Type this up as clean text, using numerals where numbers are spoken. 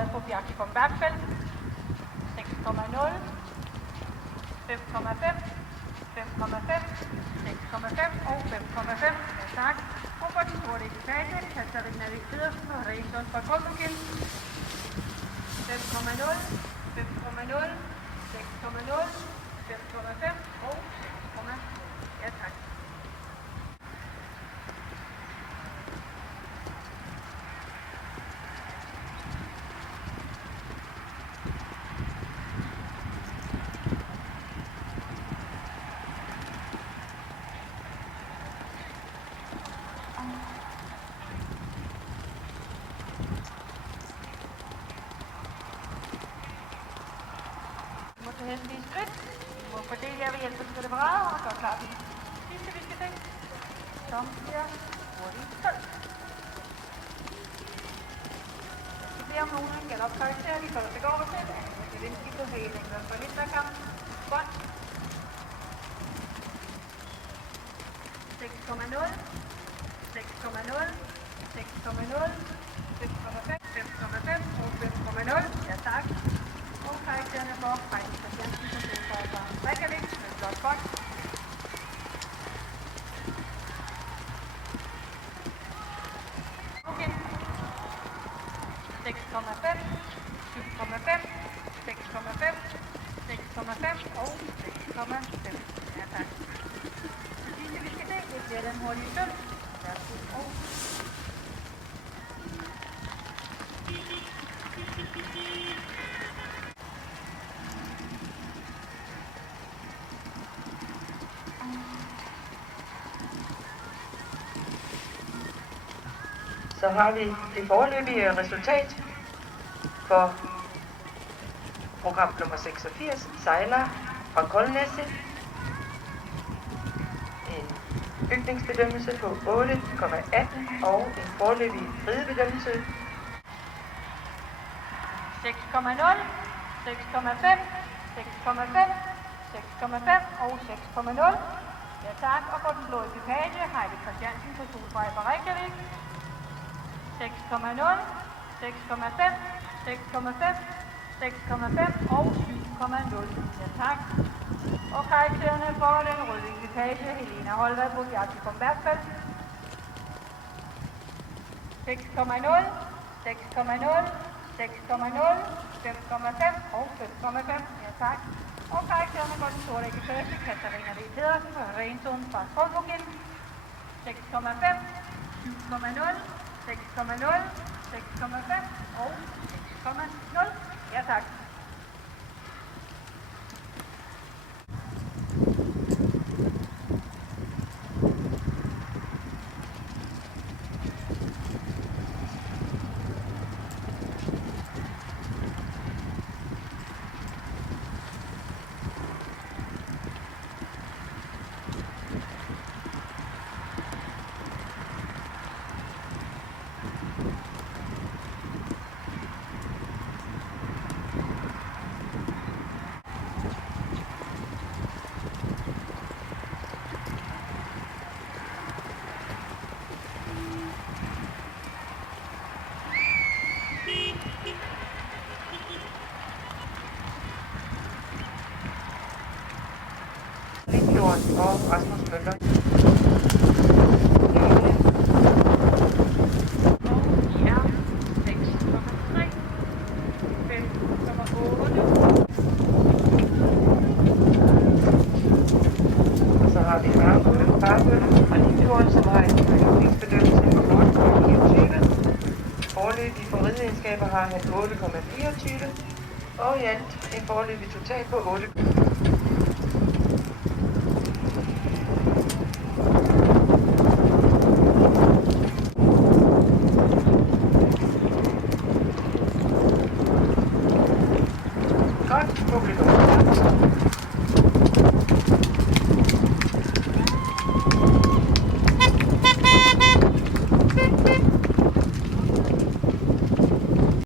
været på Bjarke von Bergfeldt. 6,0. 5,5. 5,5. 6,5 og 5,5. Ja, tak. Og for den sorte ekipage, Katarina Vig Pedersen og Rejsson fra Kolmogil. 5,0. 5,0. 6,0. 5,5 og 6,0. Ja, tak. Henvise skridt. Vi må fordele jer ved hjælp af skridteparader og gøre klar til det sidste, vi skal se, som bliver hurtigt 12. Jeg skal bede om nogen, der op karakter, vi kommer til gårdsæt, at man kan vinde på helingen og for Linderkamp. Godt. 6,0. 6,0. 6,0. 5,5. 5,5 og 5,0. Ja, tak. Og karaktererne for Heidi Christiansen på Solfejlbar Reykjavik med flot godt. Okay. 6,5, 7,5, 6,5, 6,5 og 6,5. Ja, tak. Det sidste vi skal se, det bliver den hurtige sølv. Værsgo og så har vi det foreløbige resultat for program nummer 86, Sejler fra Koldnæsset. En bygningsbedømmelse på 8,18 og en foreløbig ridebedømmelse 6,0, 6,5, 6,5, 6,5 og 6,0. Ja, tak. Og for den blå ekipage, Heidi Christiansen på Solfejlbar Reykjavik. 6,0, 6,5, 6,5, 6,5 og 7,0. Ja, tak. Og karaktererne for den røde ekipage, Helena Holvad på Bjarke von Bergfeldt. 6,0, 6,0, 6,0, 5,5 og 5,5. Ja, tak. Og karaktererne for den sorte ekipage, Katarina Vig Pedersen og Rejsson fra Kolmogil. 6,5, 7,0, 6,0, 6,5 og 6,0. Ja, tak. Lindjorden og Rasmus Møller. Og så har vi Barbøl og Lindjorden, som har en bygningsbedømmelse på 8,29. Foreløbige for rideegenskaber har han 8,24. Og i alt en foreløbig total på 8. Godt publikum.